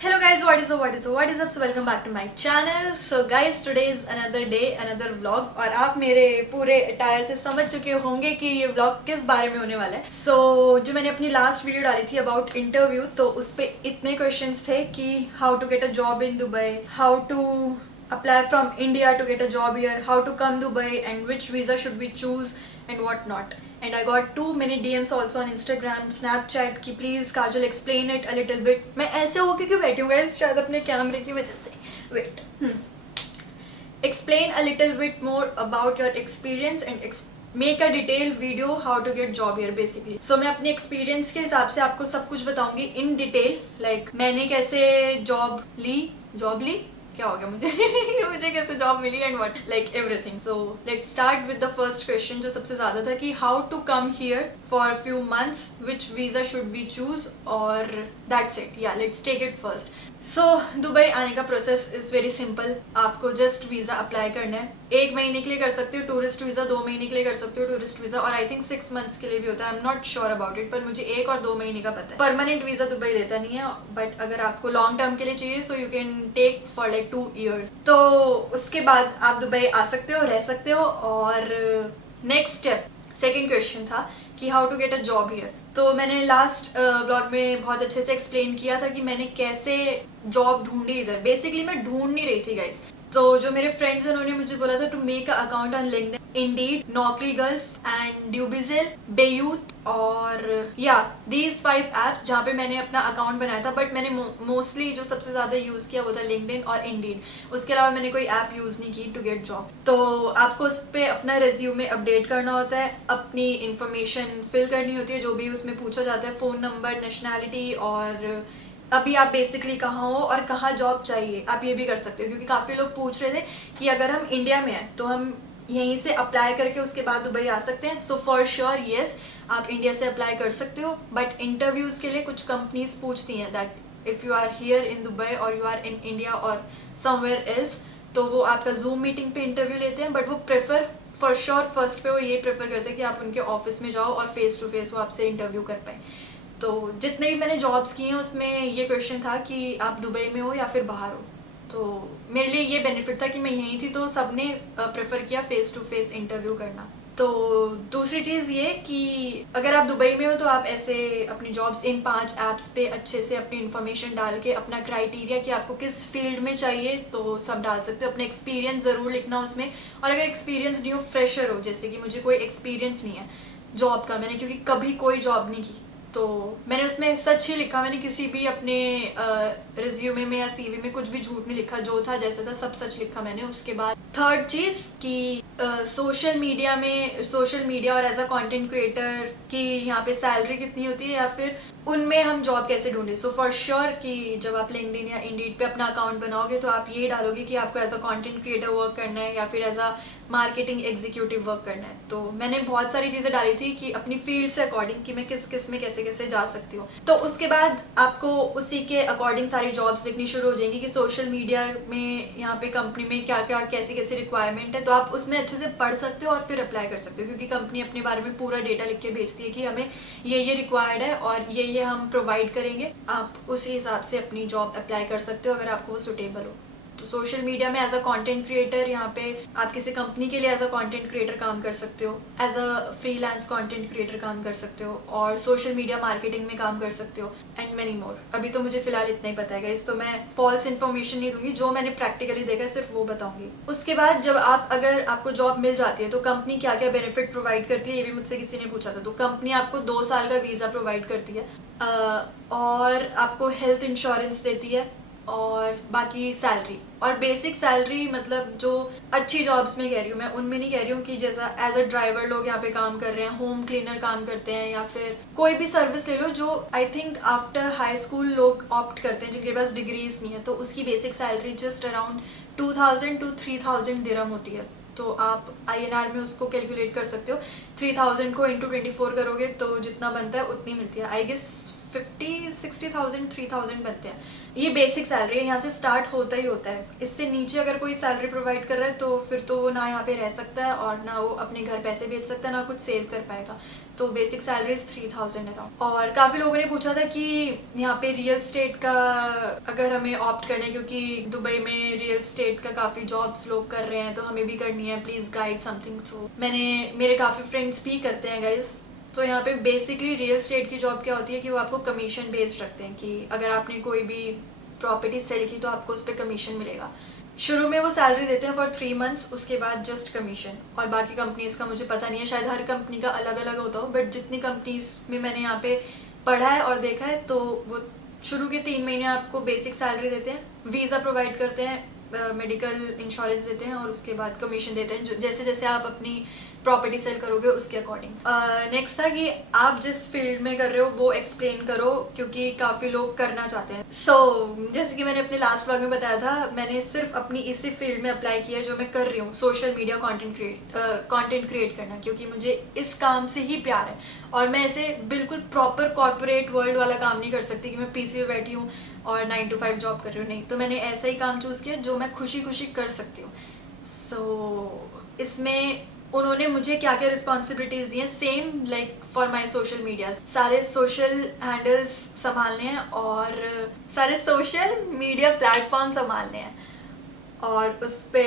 Hello guys, what is up? So welcome back to my channel. So guys, today is another day, another vlog. और आप मेरे पूरे attire से समझ चुके होंगे कि ये vlog किस बारे में होने वाला है. So जो मैंने अपनी लास्ट वीडियो डाली थी about interview, तो उस पे इतने questions थे कि how to get a job in Dubai, how to apply from India to get a job here, how to come Dubai and which visa should we choose and what not. And I got too many DMs also on Instagram, Snapchat कि please Kajal explain it a little bit. मैं ऐसे होके क्यों बैठी हूँ guys? शायद अपने कैमरे की वजह से. Wait. Explain a little bit more about your experience and make a detailed video how to get job here basically. So मैं अपने experience के हिसाब से आपको सब कुछ बताऊंगी in detail. Like मैंने कैसे job ली क्या हो गया मुझे कैसे जॉब मिली and what like everything. So let's start with the first question जो सबसे ज्यादा था कि how to come here for few months, which visa should we choose और दैट्स इट. या let's take it first. So Dubai आने का process is very simple. आपको जस्ट वीजा अप्लाई करना है. 1 महीने के लिए कर सकते हो टूरिस्ट वीजा, 2 महीने के लिए कर सकते हो टूरिस्ट वीजा और आई थिंक 6 मंथ्स के लिए भी होता है. I am not sure about it, पर मुझे 1 और 2 महीने का पता है. परमानेंट वीजा दुबई देता नहीं है, बट अगर आपको लॉन्ग टर्म के लिए चाहिए so you can take for like 2 years. तो उसके बाद आप दुबई आ सकते हो, रह सकते हो. और नेक्स्ट स्टेप, सेकेंड क्वेश्चन था कि how to get a job here. तो मैंने लास्ट व्लॉग में बहुत अच्छे से एक्सप्लेन किया था कि मैंने कैसे जॉब ढूंढी इधर. बेसिकली मैं ढूंढ नहीं रही थी गाइस. तो जो मेरे फ्रेंड्स हैं उन्होंने मुझे बोला था to make a account on LinkedIn, Indeed, Naukri गर्ल्स एंड ड्यूबिजिल, बेयूथ और या दीज 5 एप्स जहाँ पे मैंने अपना अकाउंट बनाया था. बट मैंने मोस्टली जो सबसे ज्यादा यूज किया वो था लिंक्डइन और इंडीड. उसके अलावा मैंने कोई ऐप यूज नहीं की टू गेट जॉब. तो आपको उस पर अपना रेज्यूमे अपडेट करना होता है, अपनी इंफॉर्मेशन फिल करनी होती है जो भी उसमें पूछा जाता है, फोन नंबर, नेशनैलिटी और अभी आप बेसिकली कहाँ हो और कहाँ जॉब चाहिए. आप ये भी कर सकते हो क्योंकि काफी लोग पूछ रहे थे कि अगर हम इंडिया में हैं तो हम यहीं से अप्लाई करके उसके बाद दुबई आ सकते हैं. सो फॉर श्योर यस, आप इंडिया से अप्लाई कर सकते हो. बट इंटरव्यूज के लिए कुछ कंपनीज पूछती हैं that if you are here in Dubai और यू आर इन इंडिया और समवेयर एल्स, तो वो आपका जूम मीटिंग पे इंटरव्यू लेते हैं. बट वो प्रेफर फॉर श्योर फर्स्ट पे वो ये प्रेफर करते हैं कि आप उनके ऑफिस में जाओ और फेस टू फेस वो आपसे इंटरव्यू कर पाए. तो जितने भी मैंने जॉब्स की हैं उसमें ये क्वेश्चन था कि आप दुबई में हो या फिर बाहर हो. तो मेरे लिए ये बेनिफिट था कि मैं यहीं थी तो सबने प्रेफर किया फेस टू फेस इंटरव्यू करना. तो दूसरी चीज ये कि अगर आप दुबई में हो तो आप ऐसे अपनी जॉब्स इन 5 एप्स पे अच्छे से अपनी इन्फॉर्मेशन डाल के अपना क्राइटेरिया कि आपको किस फील्ड में चाहिए तो सब डाल सकते हो. अपना एक्सपीरियंस जरूर लिखना उसमें. और अगर एक्सपीरियंस नहीं हो, फ्रेशर हो, जैसे कि मुझे कोई एक्सपीरियंस नहीं है जॉब का, मैंने क्योंकि कभी कोई जॉब नहीं की, तो मैंने उसमें सच ही लिखा. मैंने किसी भी अपने रिज्यूमे में या सीवी में कुछ भी झूठ नहीं लिखा. जो था जैसा था सब सच लिखा मैंने. उसके बाद थर्ड चीज कि सोशल मीडिया और एज अ कंटेंट क्रिएटर की यहाँ पे सैलरी कितनी होती है या फिर उनमें हम जॉब कैसे ढूंढे. सो फॉर श्योर कि जब आप लिंक्डइन या इंडीड पे अपना अकाउंट बनाओगे तो आप ये डालोगे कि आपको as a content creator work करना है या फिर as a marketing executive work करना है. तो मैंने बहुत सारी चीजें डाली थी कि अपनी फील्ड से अकॉर्डिंग कि मैं किस में कैसे जा सकती हूँ. तो उसके बाद आपको उसी के अकॉर्डिंग सारी जॉब्स दिखनी शुरू हो जाएंगी कि सोशल मीडिया में यहाँ पे कंपनी में क्या क्या कैसी रिक्वायरमेंट है. तो आप उसमें अच्छे से पढ़ सकते हो और फिर अप्लाई कर सकते हो क्योंकि कंपनी अपने बारे में पूरा डेटा लिख के भेजती है कि हमें ये रिक्वायर्ड है और ये हम प्रोवाइड करेंगे. आप उसी हिसाब से अपनी जॉब अप्लाई कर सकते हो अगर आपको वो सुटेबल हो. तो सोशल मीडिया में एज अ कंटेंट क्रिएटर यहाँ पे आप किसी कंपनी के लिए एज अ कंटेंट क्रिएटर काम कर सकते हो, as a freelance content creator काम कर सकते हो और सोशल मीडिया मार्केटिंग में काम कर सकते हो एंड मेनी मोर. अभी तो मुझे फिलहाल इतना ही पता है गाइस, तो मैं फॉल्स इन्फॉर्मेशन नहीं दूंगी. जो मैंने प्रैक्टिकली देखा है सिर्फ वो बताऊंगी. उसके बाद जब अगर आपको जॉब मिल जाती है तो कंपनी क्या क्या बेनिफिट प्रोवाइड करती है ये भी मुझसे किसी ने पूछा था. तो कंपनी आपको 2 साल का वीजा प्रोवाइड करती है और आपको हेल्थ इंश्योरेंस देती है और बाकी सैलरी और बेसिक सैलरी. मतलब जो अच्छी जॉब्स में कह रही हूँ मैं, उनमें नहीं कह रही हूँ कि जैसा एज अ ड्राइवर लोग यहाँ पे काम कर रहे हैं, होम क्लीनर काम करते हैं या फिर कोई भी सर्विस ले लो जो I think after high school लोग ऑप्ट करते हैं जिनके पास डिग्रीज नहीं है. तो उसकी basic salary just around 2000 to 3000 दिरहम होती है. तो आप INR में उसको कैलकुलेट कर सकते हो. 3000 को इंटू 24 करोगे तो जितना बनता है उतनी मिलती है. आई गेस 50-60,000 3,000 बनते हैं। ये बेसिक सैलरी है, यहाँ से स्टार्ट होता ही होता है। इससे नीचे अगर कोई सैलरी प्रोवाइड कर रहा है तो फिर तो वो ना यहाँ पे रह सकता है और ना वो अपने घर पैसे भेज सकता है, ना कुछ सेव कर पाएगा। तो बेसिक सैलरी 3,000 अराउंड। और काफी लोगों ने पूछा था कि यहाँ पे रियल स्टेट का अगर हमें ऑप्ट करना है, क्योंकि दुबई में रियल स्टेट का काफी जॉब्स लोग कर रहे हैं, तो हमें भी करनी है, प्लीज गाइड समथिंग। सो मेरे काफी फ्रेंड्स भी करते हैं गाइस। तो यहाँ पे बेसिकली रियल स्टेट की जॉब क्या होती है कि वो आपको कमीशन बेस्ड रखते हैं, कि अगर आपने कोई भी प्रॉपर्टी सेल की तो आपको उस पर कमीशन मिलेगा। शुरू में वो सैलरी देते हैं फॉर 3 मंथ्स, उसके बाद जस्ट कमीशन। और बाकी कंपनीज का मुझे पता नहीं है, शायद हर कंपनी का अलग अलग होता हो, बट जितनी कंपनीज में मैंने यहाँ पे पढ़ा है और देखा है तो वो शुरू के 3 महीने आपको बेसिक सैलरी देते हैं, वीजा प्रोवाइड करते हैं, मेडिकल इंश्योरेंस देते हैं और उसके बाद कमीशन देते हैं जैसे जैसे आप अपनी प्रॉपर्टी सेल करोगे उसके अकॉर्डिंग। नेक्स्ट था कि आप जिस फील्ड में कर रहे हो वो एक्सप्लेन करो, क्योंकि काफी लोग करना चाहते हैं। जैसे कि मैंने अपने लास्ट व्लॉग में बताया था, मैंने सिर्फ अपनी इसी फील्ड में अप्लाई किया जो मैं कर रही हूँ, सोशल मीडिया कंटेंट क्रिएट करना, क्योंकि मुझे इस काम से ही प्यार है। और मैं ऐसे बिल्कुल प्रॉपर कॉर्पोरेट वर्ल्ड वाला काम नहीं कर सकती कि मैं पीसी में बैठी हूँ और 9 to 5 जॉब कर रही हूँ, नहीं। तो मैंने ऐसा ही काम चूज किया जो मैं खुशी खुशी कर सकती हूँ। इसमें उन्होंने मुझे क्या क्या रिस्पॉन्सिबिलिटीज दी हैं, same like for my social media. सारे सोशल हैंडल्स संभालने हैं और सारे सोशल मीडिया प्लेटफॉर्म संभालने हैं और उस पे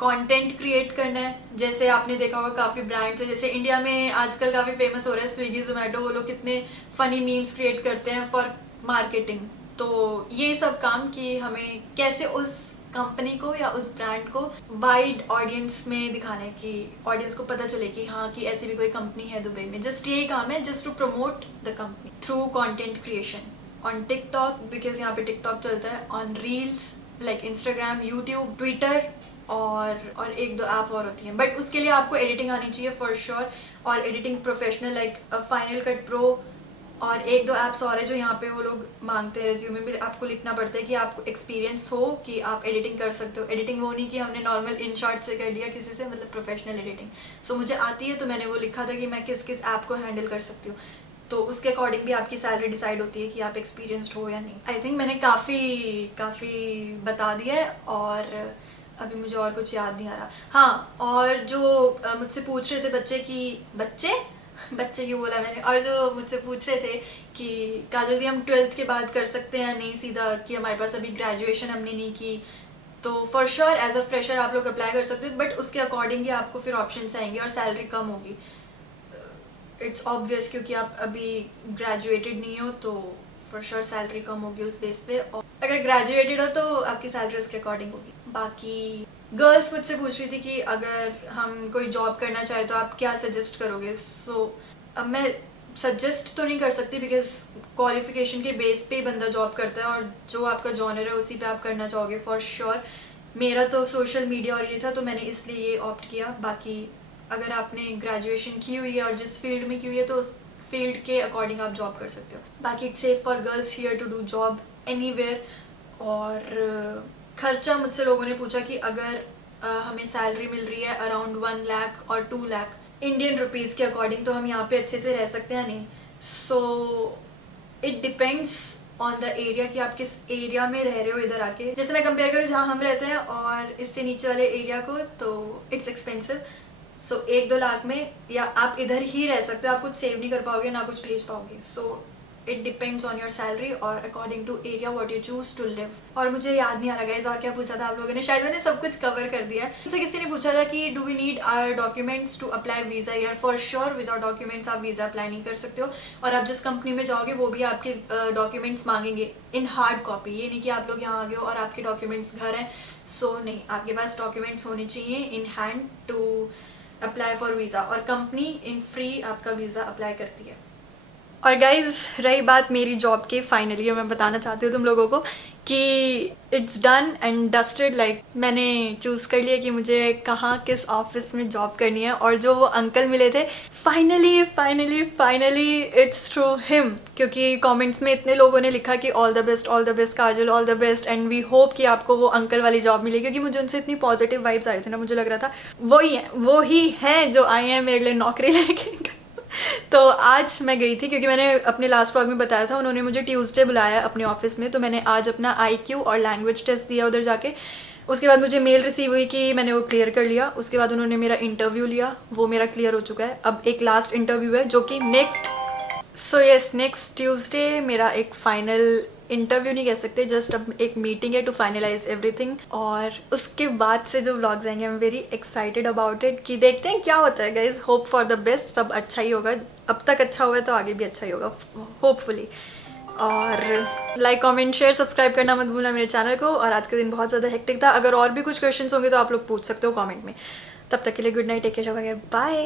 कंटेंट क्रिएट करना है। जैसे आपने देखा होगा काफी ब्रांड्स है, जैसे इंडिया में आजकल काफी फेमस हो रहा है स्विगी जोमेटो, वो लोग कितने फनी मीम्स क्रिएट करते हैं फॉर मार्केटिंग। तो ये सब काम कि हमें कैसे उस कंपनी को या उस ब्रांड को वाइड ऑडियंस में दिखाने की, ऑडियंस को पता चले कि हाँ कि ऐसी भी कोई कंपनी है दुबई में। जस्ट यही काम है, just to promote the company through content creation on TikTok, because यहाँ पे टिकटॉक चलता है, on reels like Instagram, YouTube, Twitter और 1-2 ऐप और होती हैं। बट उसके लिए आपको एडिटिंग आनी चाहिए फॉर श्योर, और editing professional like final cut pro, और 1-2 ऐप्स और है जो यहाँ पे वो लोग मांगते हैं। रिज्यूमे में आपको लिखना पड़ता है कि आपको एक्सपीरियंस हो कि आप एडिटिंग कर सकते हो। एडिटिंग वो नहीं कि हमने नॉर्मल इन शॉर्ट से कर लिया किसी से, मतलब प्रोफेशनल एडिटिंग। सो मुझे आती है, तो मैंने वो लिखा था कि मैं किस किस ऐप को हैंडल कर सकती हूँ। तो उसके अकॉर्डिंग भी आपकी सैलरी डिसाइड होती है कि आप एक्सपीरियंस्ड हो या नहीं। आई थिंक मैंने काफ़ी बता दिया है और अभी मुझे और कुछ याद नहीं आ रहा। हाँ, और जो मुझसे पूछ रहे थे बच्चे क्यों बोला मैंने, और जो मुझसे पूछ रहे थे कि काजल दी हम 12th के बाद कर सकते हैं नहीं सीधा, कि हमारे पास अभी ग्रेजुएशन हमने नहीं की, तो for sure as a fresher आप लोग अप्लाई कर सकते हो, बट उसके अकॉर्डिंग ही आपको फिर ऑप्शंस आएंगे और सैलरी कम होगी। इट्स ऑब्वियस, क्योंकि आप अभी ग्रेजुएटेड नहीं हो तो फॉर श्योर सैलरी कम होगी उस बेस पे, और अगर ग्रेजुएटेड हो तो आपकी सैलरी उसके अकॉर्डिंग होगी। बाकी गर्ल्स मुझसे पूछ रही थी कि अगर हम कोई जॉब करना चाहे तो आप क्या सजेस्ट करोगे। अब मैं सजेस्ट तो नहीं कर सकती, बिकॉज क्वालिफिकेशन के बेस पे ही बंदा जॉब करता है और जो आपका जॉनर है उसी पे आप करना चाहोगे फॉर श्योर। मेरा तो सोशल मीडिया और ये था, तो मैंने इसलिए ये ऑप्ट किया। बाकी अगर आपने ग्रेजुएशन की हुई है और जिस फील्ड में की हुई है तो उस फील्ड के अकॉर्डिंग आप जॉब कर सकते हो। बाकी it's safe for girls here to do job anywhere. और खर्चा मुझसे लोगों ने पूछा कि अगर हमें सैलरी मिल रही है अराउंड 1 लाख और 2 लाख इंडियन रुपीज के अकॉर्डिंग, तो हम यहाँ पे अच्छे से रह सकते हैं नहीं। सो it depends on the area कि आप किस एरिया में रह रहे हो इधर आके। जैसे मैं कंपेयर करूँ जहाँ हम रहते हैं और इससे नीचे वाले एरिया को, तो इट्स एक्सपेंसिव। सो 1-2 लाख में या आप इधर ही रह सकते हो, आप कुछ सेव नहीं कर पाओगे ना कुछ भेज पाओगे। So it depends on your salary और according to area what you choose to live. और मुझे याद नहीं आ रहा गाइस और क्या पूछा था आप लोगों ने, शायद मैंने सब कुछ कवर कर दिया है। मुझसे किसी ने पूछा था कि do we need our documents to apply visa here. For sure without documents आप वीजा अप्लाई नहीं कर सकते हो, और आप जिस कंपनी में जाओगे वो भी आपके डॉक्यूमेंट्स मांगेंगे इन हार्ड कॉपी। ये नहीं कि आप लोग यहाँ आ गए हो और आपके डॉक्यूमेंट्स घर हैं। सो नहीं, आपके पास डॉक्यूमेंट्स होने चाहिए in hand to apply for visa, और कंपनी इन फ्री आपका वीजा अप्लाई करती है। और गाइज रही बात मेरी जॉब की, फाइनली मैं बताना चाहती हूँ तुम लोगों को कि it's done and dusted. Like मैंने चूज कर लिया कि मुझे कहाँ किस ऑफिस में जॉब करनी है। और जो वो अंकल मिले थे, फाइनली इट्स थ्रू हिम, क्योंकि कमेंट्स में इतने लोगों ने लिखा कि all the best Kajal, all the best, and we hope कि आपको वो अंकल वाली जॉब मिले। क्योंकि मुझे उनसे इतनी पॉजिटिव वाइब्स आ रही थी ना, मुझे लग रहा था वो ही है जो आए हैं मेरे लिए नौकरी लेके। तो आज मैं गई थी क्योंकि मैंने अपने लास्ट व्लॉग में बताया था, उन्होंने मुझे ट्यूसडे बुलाया अपने ऑफिस में, तो मैंने आज अपना IQ और लैंग्वेज टेस्ट दिया उधर जाके। उसके बाद मुझे मेल रिसीव हुई कि मैंने वो क्लियर कर लिया। उसके बाद उन्होंने मेरा इंटरव्यू लिया, वो मेरा क्लियर हो चुका है। अब एक लास्ट इंटरव्यू है जो कि नेक्स्ट ट्यूसडे मेरा एक फाइनल इंटरव्यू नहीं कह सकते, जस्ट अब एक मीटिंग है टू फाइनलाइज एवरीथिंग। और उसके बाद से जो व्लॉग्स आएंगे, I am very excited about it कि देखते हैं क्या होता है guys. Hope for the best, सब अच्छा ही होगा। अब तक अच्छा हुआ है तो आगे भी अच्छा ही होगा होपफुली। और लाइक कमेंट शेयर सब्सक्राइब करना मत भूलना मेरे चैनल को। और आज का दिन बहुत ज़्यादा हेक्टिक था। अगर और भी कुछ क्वेश्चंस होंगे तो आप लोग पूछ सकते हो कमेंट में। तब तक के लिए good night, take care, bye.